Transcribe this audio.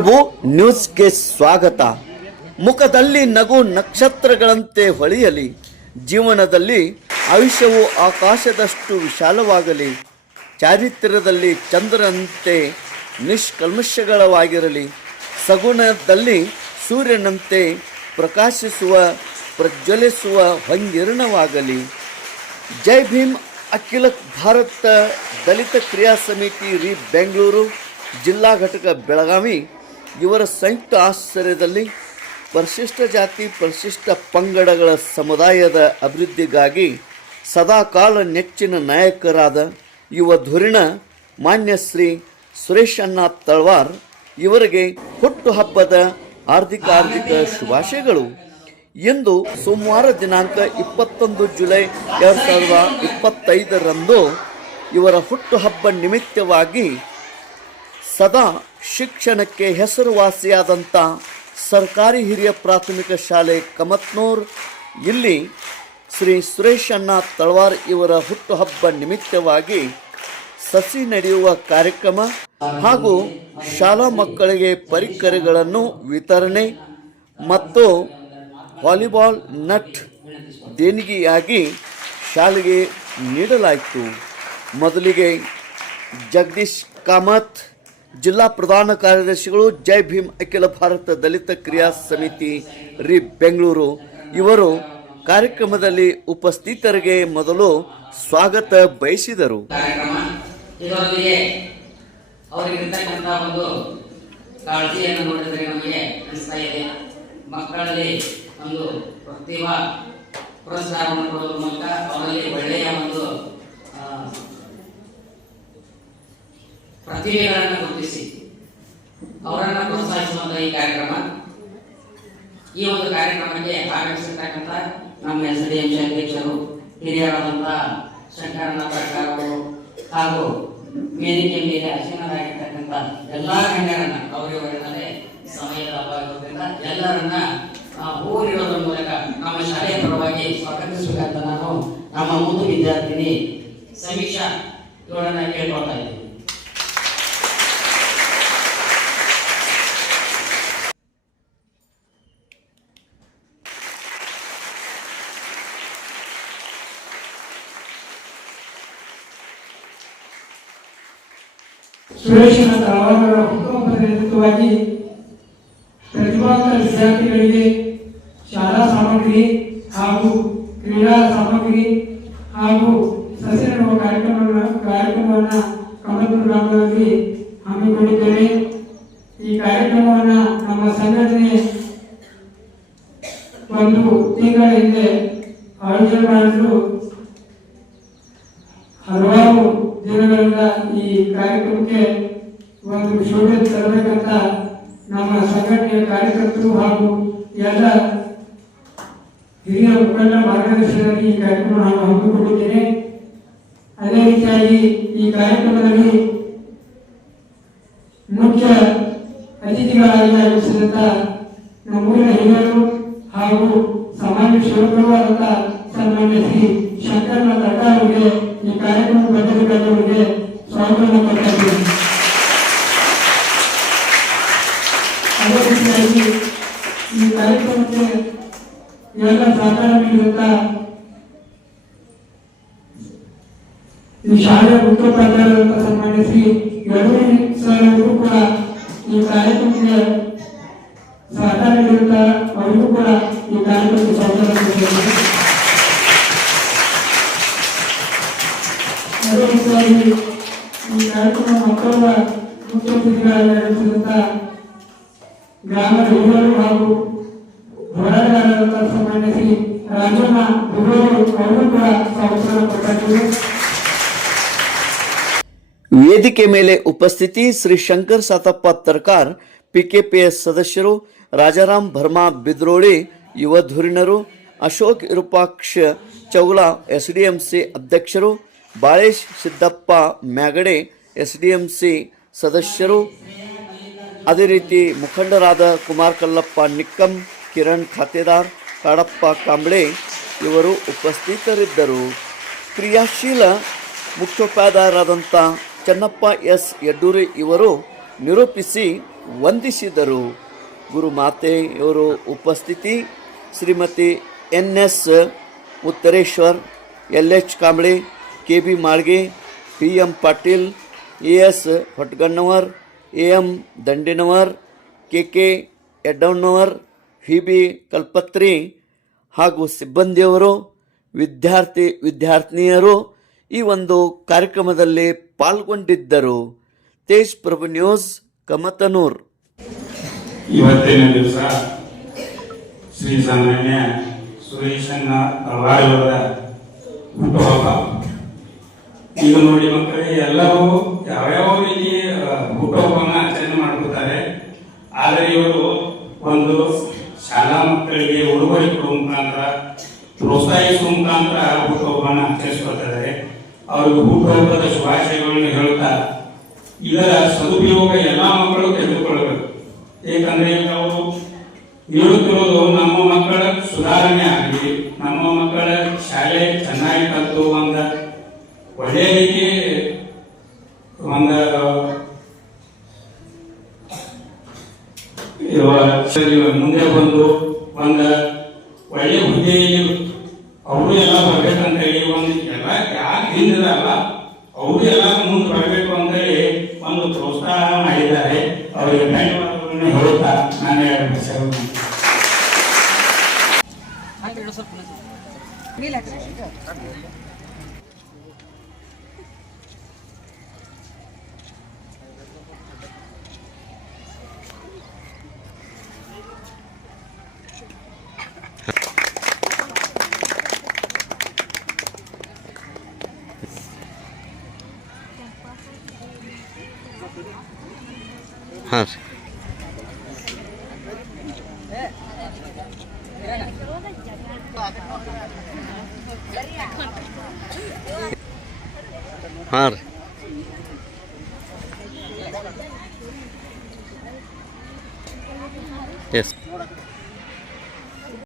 ಪ್ರಭು ನ್ಯೂಸ್ಗೆ ಸ್ವಾಗತ. ಮುಖದಲ್ಲಿ ನಗು ನಕ್ಷತ್ರಗಳಂತೆ ಹೊಳೆಯಲಿ. ಜೀವನದಲ್ಲಿ ಆಯುಷ್ಯವು ಆಕಾಶದಷ್ಟು ವಿಶಾಲವಾಗಲಿ. ಚಾರಿತ್ರ್ಯದಲ್ಲಿ ಚಂದ್ರನಂತೆ ನಿಷ್ಕಲ್ಮಶಗಳವಾಗಿರಲಿ. ಸಗುಣದಲ್ಲಿ ಸೂರ್ಯನಂತೆ ಪ್ರಕಾಶಿಸುವ, ಪ್ರಜ್ವಲಿಸುವ ಹೊಂಗಿರಣವಾಗಲಿ. ಜೈ ಭೀಮ್, ಅಖಿಲ ಭಾರತ ದಲಿತ ಕ್ರಿಯಾ ಸಮಿತಿ, ರೀ ಬೆಂಗಳೂರು, ಜಿಲ್ಲಾ ಘಟಕ ಬೆಳಗಾವಿ. ಇವರ ಸಂಯುಕ್ತ ಆಶ್ಚರ್ಯದಲ್ಲಿ ಪರಿಶಿಷ್ಟ ಜಾತಿ, ಪರಿಶಿಷ್ಟ ಪಂಗಡಗಳ ಸಮುದಾಯದ ಅಭಿವೃದ್ಧಿಗಾಗಿ ಸದಾಕಾಲ ನೆಚ್ಚಿನ ನಾಯಕರಾದ ಯುವ ಧುರಿಣ, ಮಾನ್ಯ ಶ್ರೀ ಸುರೇಶ್ ಅಣ್ಣ ತಳವಾರ್ ಇವರಿಗೆ ಹುಟ್ಟುಹಬ್ಬದ ಆರ್ಥಿಕ ಆರ್ಥಿಕ ಶುಭಾಶಯಗಳು. ಇಂದು ಸೋಮವಾರ ದಿನಾಂಕ ಇಪ್ಪತ್ತೊಂದು ಜುಲೈ ಎರಡು ಸಾವಿರದ ಇಪ್ಪತ್ತೈದರಂದು ಇವರ ಹುಟ್ಟುಹಬ್ಬ ನಿಮಿತ್ತವಾಗಿ ಸದಾ ಶಿಕ್ಷಣಕ್ಕೆ ಹೆಸರುವಾಸಿಯಾದಂಥ ಸರ್ಕಾರಿ ಹಿರಿಯ ಪ್ರಾಥಮಿಕ ಶಾಲೆ ಕಮತ್ನೂರ್. ಇಲ್ಲಿ ಶ್ರೀ ಸುರೇಶ್ ಅಣ್ಣ ತಳವಾರ್ ಇವರ ಹುಟ್ಟುಹಬ್ಬ ನಿಮಿತ್ತವಾಗಿ ಸಸಿ ನಡೆಯುವ ಕಾರ್ಯಕ್ರಮ ಹಾಗೂ ಶಾಲಾ ಮಕ್ಕಳಿಗೆ ಪರಿಕರಗಳನ್ನು ವಿತರಣೆ ಮತ್ತು ವಾಲಿಬಾಲ್ ನಟ್ ದೇಣಿಗೆಯಾಗಿ ಶಾಲೆಗೆ ನೀಡಲಾಯಿತು. ಮೊದಲಿಗೆ ಜಗದೀಶ್ ಕಾಮತ್ ಜಿಲ್ಲಾ ಪ್ರಧಾನ ಕಾರ್ಯದರ್ಶಿಗಳು ಜೈ ಭೀಮ್ ಅಖಿಲ ಭಾರತ ದಲಿತ ಕ್ರಿಯಾ ಸಮಿತಿ ರಿ ಬೆಂಗಳೂರು. ಇವರು ಕಾರ್ಯಕ್ರಮದಲ್ಲಿ ಉಪಸ್ಥಿತರಿಗೆ ಮೊದಲು ಸ್ವಾಗತ ಬಯಸಿದರು. ಮಕ್ಕಳಲ್ಲಿ ಒಂದು ಪ್ರತಿಭಾ ಪುರಸ್ಕಾರವನ್ನು ಕೊಡುವ ಮೂಲಕ ಅವರಲ್ಲಿ ಒಳ್ಳೆಯ ಒಂದು ಪ್ರತಿಭೆಗಳನ್ನು ಗುರುತಿಸಿ? ಅವರನ್ನು ಪ್ರೋತ್ಸಾಹಿಸುವಂತ ಈ ಕಾರ್ಯಕ್ರಮ. ಈ ಒಂದು ಕಾರ್ಯಕ್ರಮಕ್ಕೆ ಆಗಮಿಸಿರ್ತಕ್ಕಂಥ ನಮ್ಮ ಎಸ್ ಡಿ ಎಂ ಅಧ್ಯಕ್ಷರು ಹಿರಿಯರಾದಂಥ ಶಂಕರಣ್ಣ ಸರ್ಕಾರ ಅವರು ಹಾಗೂ ವೇದಿಕೆ ಮೇಲೆ ಅಸೀನರಾಗಿರ್ತಕ್ಕಂಥ ಎಲ್ಲಾ ಗಣ್ಯರನ್ನ ಅವರಿವರಿಂದಲೇ ಸಮಯದ ಅಭಾವದಿಂದ ಎಲ್ಲರನ್ನ ಹೂ ಮೂಲಕ ನಮ್ಮ ಶಾಲೆಯ ಪರವಾಗಿ ಸ್ವಾಗತಿಸಬೇಕಂತ ನಾನು ನಮ್ಮ ಮುಂದೆ ವಿದ್ಯಾರ್ಥಿನಿ ಸಮೀಕ್ಷಾ ಇವರನ್ನ ಕೇಳ್ಕೊಳ್ತಾ ಇದ್ದೀನಿ. ಸುರೇಶನ ತಳವಾರರ ಹುಟ್ಟುಹಬ್ಬದ ನೇತೃತ್ವವಾಗಿ ಪ್ರತಿಭಾವಂತ ವಿದ್ಯಾರ್ಥಿಗಳಿಗೆ ಶಾಲಾ ಸಾಮಗ್ರಿ ಹಾಗೂ ಕ್ರೀಡಾ ಸಾಮಗ್ರಿ ಹಾಗೂ ಸಸ್ಯ ನೆಡುವ ಕಾರ್ಯಕ್ರಮಗಳ ಕಾರ್ಯಕ್ರಮವನ್ನು ಕಮಲಪುರ ಗ್ರಾಮದಲ್ಲಿ ಹಮ್ಮಿಕೊಂಡಿದ್ದೇವೆ ಈ ಕಾರ್ಯಕ್ರಮವನ್ನು ನಮ್ಮ ಸಂಘಟನೆ ಒಂದು ತಿಂಗಳ ಹಿಂದೆ ಆಯೋಜನೆ ಮಾಡಿದ್ರು. ಹಲವಾರು ದಿನಗಳಿಂದ ಈ ಕಾರ್ಯಕ್ರಮಕ್ಕೆ ಒಂದು ಶೋಭೆ ತರಬೇಕಂತ ನಮ್ಮ ಸಂಘಟನೆಯ ಕಾರ್ಯಕರ್ತರು ಹಾಗೂ ಎಲ್ಲ ಹಿರಿಯ ಮುಖಂಡ ಮಾರ್ಗದರ್ಶನದಲ್ಲಿ ಈ ಕಾರ್ಯಕ್ರಮ ನಾನು ಹಮ್ಮಿಕೊಂಡಿದ್ದೇನೆ. ಅದೇ ರೀತಿಯಾಗಿ ಈ ಕಾರ್ಯಕ್ರಮದಲ್ಲಿ ಮುಖ್ಯ ಅತಿಥಿಗಳಾಗಿ ಆಗಮಿಸಿದಂತ ನಮ್ಮೂರಿನ ಹಿರಿಯರು ಹಾಗೂ ಸಾಮಾನ್ಯ ಸೇವಕರು ಆದಂತಹ ಸನ್ಮಾನ್ಯ ಶ್ರೀ ಶಂಕರ್ ಅವರಿಗೆ ಈ ಕಾರ್ಯಕ್ರಮ ಬಂದಿರಬೇಕಾದವರಿಗೆ ಸ್ವಾಗತವನ್ನು ಕೊಡ್ತಾ ಇದ್ದೀನಿ ಅದೇ ರೀತಿಯಾಗಿ ಈ ಕಾರ್ಯಕ್ರಮಕ್ಕೆ ಎಲ್ಲ ಸಹಕಾರ ನೀಡಿದಂತ ಈ ಶಾಲೆಯ ಮುಖ್ಯೋಪಾಧ್ಯಾಯರಾದಂಥ ಸನ್ಮಾನ್ಯ ಶ್ರೀ ಯಡೂರಿ ಸರ್ ಅವರು ಕೂಡ ಈ ಕಾರ್ಯಕ್ರಮಕ್ಕೆ ಸಹಕಾರ ನೀಡಿದಂತ ಅವರಿಗೂ ಕೂಡ ಈ ಕಾರ್ಯಕ್ರಮಕ್ಕೆ ಸ್ವಾಗತ ನೀಡಿದ್ದೇನೆ ಅದೇ ರೀತಿಯಾಗಿ ಈ ಕಾರ್ಯಕ್ರಮ ಮಕ್ಕಳ ಮುಖ್ಯ ಅತಿಥಿಗಳಾಗಿ ನಡೆಸಿದಂತ ಗ್ರಾಮದ ಹಿರಿಯರು ಹಾಗೂ ಹೋರಾಟಗಾರರಾದಂತಹ ಸನ್ಮಾನ್ಯ ಶ್ರೀ ರಾಜಣ್ಣ ದುರ್ಗವರು ಅವರು ಕೂಡ ಸ್ವಾಗತವನ್ನು ಕೊಟ್ಟಿದ್ದಾರೆ. ವೇದಿಕೆ ಮೇಲೆ ಉಪಸ್ಥಿತಿ ಶ್ರೀ ಶಂಕರ್ ಸಾತಪ್ಪ ತರ್ಕಾರ್, ಪಿಕೆಪಿಎಸ್ ಸದಸ್ಯರು, ರಾಜಾರಾಮ್ ಭರ್ಮಾ ಬಿದ್ರೋಳಿ ಯುವಧುರಿಣರು ಅಶೋಕ್ ವಿರೂಪಾಕ್ಷ ಚೌಲ, ಎಸ್ಡಿಎಂಸಿ ಅಧ್ಯಕ್ಷರು ಬಾಳೇಶ್ ಸಿದ್ದಪ್ಪ ಮ್ಯಾಗಡೆ ಎಸ್ಡಿಎಂಸಿ ಸದಸ್ಯರು, ಅದೇ ರೀತಿ ಮುಖಂಡರಾದ ಕುಮಾರ್ ಕಲ್ಲಪ್ಪ ನಿಕ್ಕಂ, ಕಿರಣ್ ಖಾತೆದಾರ್, ಕಾಡಪ್ಪ ಕಾಂಬ್ಳೆ ಇವರು ಉಪಸ್ಥಿತರಿದ್ದರು. ಕ್ರಿಯಾಶೀಲ ಮುಖ್ಯೋಪಾಧ್ಯಾಯರಾದಂಥ ಚನ್ನಪ್ಪ ಎಸ್. ಯಡ್ಡೂರಿ ಇವರು ನಿರೂಪಿಸಿ ವಂದಿಸಿದರು. ಗುರುಮಾತೆಯವರು ಉಪಸ್ಥಿತಿ, Shrimati N S Uttareshwar L H Kamble K B Malge P M Patil A S Hotgannavar A M Dandinavar, K K Yaddannavar V B Kalpatri ಹಾಗೂ ಸಿಬ್ಬಂದಿಯವರು, ವಿದ್ಯಾರ್ಥಿ ವಿದ್ಯಾರ್ಥಿನಿಯರು ಈ ಒಂದು ಕಾರ್ಯಕ್ರಮದಲ್ಲಿ ಪಾಲ್ಗೊಂಡಿದ್ದರು. ತೇಜ್ ಪ್ರಭು ನ್ಯೂಸ್, ಕಮತನೂರ್. ಇವತ್ತಿನ ದಿವಸ ಶ್ರೀ ಸಾಮಾನ್ಯ ಸುರೇಶಣ್ಣ ಅವರ ಹುಟ್ಟುಹಬ್ಬ ಈಗ ನೋಡಿ ಮಕ್ಕಳೇ ಎಲ್ಲರೂ ಯಾವ್ಯಾವ ರೀತಿ ಹುಟ್ಟುಹಬ್ಬವನ್ನು ಆಚರಣೆ ಮಾಡ್ಕೋತಾರೆ, ಆದರೆ ಇವರು ಒಂದು ಶಾಲಾ ಮಕ್ಕಳಿಗೆ ಉಡುಗೊರೆ ಕೊಡುವ ಮುಖಾಂತರ, ಪ್ರೋತ್ಸಾಹಿಸುವ ಮುಖಾಂತರ ಹುಟ್ಟುಹಬ್ಬವನ್ನು ಆಚರಿಸ್ಕೊಳ್ತಾರೆ ಅವ್ರಿಗೆ ಹುಟ್ಟುಹಬ್ಬದ ಶುಭಾಶಯಗಳನ್ನು ಹೇಳುತ್ತಾ ಇದರ ಸದುಪಯೋಗ ಎಲ್ಲ ಮಕ್ಕಳು ತೆಗೆದುಕೊಳ್ಳಬೇಕು. ಏಕೆಂದರೆ ನಾವು ಹೇಳುತ್ತಿರುವುದು, ನಮ್ಮ ಮಕ್ಕಳ ಸುಧಾರಣೆ ಆಗಲಿ, ನಮ್ಮ ಮಕ್ಕಳ ಶಾಲೆ ಚೆನ್ನಾಗಿ ಕಲಿತು ಒಂದ ಒಳ್ಳೆಯ ರೀತಿ ಒಂದು ಮುಂದೆ ಬಂದು ಒಂದು ಒಳ್ಳೆ ಹುದ್ದೆಯಲ್ಲಿ ಅವರು ಎಲ್ಲ ಬರ್ಬೇಕಂತ ಹೇಳಿ ಒಂದು ಎಲ್ಲ ಯಾಕೆ ಹಿಂದಿರಲ್ಲ ಅವರು ಎಲ್ಲ ಮುಂದೆ ಬರಬೇಕು ಅಂತ ಹೇಳಿ ಒಂದು ಪ್ರೋತ್ಸಾಹ ಮಾಡಿದ್ದಾರೆ. ಅವರಿಗೆ ಧನ್ಯವಾದಗಳನ್ನು ಹೇಳುತ್ತಾ ನಾನು ಎರಡು ಹಾಂ ರೀ ಎಸ್